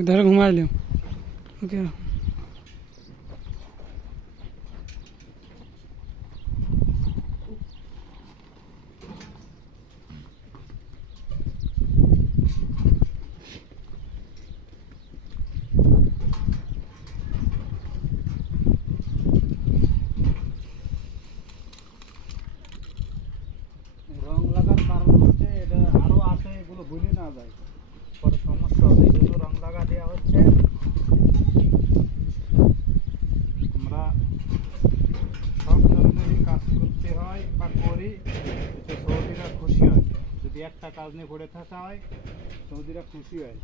इधर घुमा लियो ओके রং লাগার কারণ হচ্ছে এটা আরো আছে, এগুলো ভুলে না যায়, পরে সমস্যা হবে, এই জন্য রং লাগা দেওয়া হচ্ছে। আমরা সব ধরনেরই কাজ করতে হয় বা করি, এতে সৌদিরা খুশি হয়। যদি একটা কাজ নিয়ে পড়ে থাকা হয়, সৌদিরা খুশি হয়।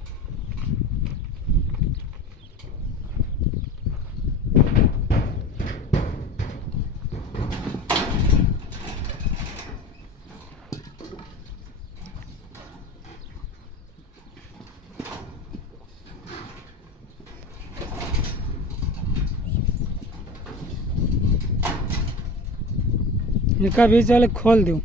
इसका बीच वाले खोल दो।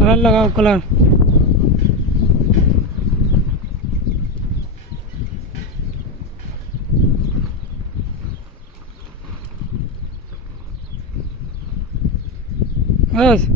कलर लगाओ कलर। बस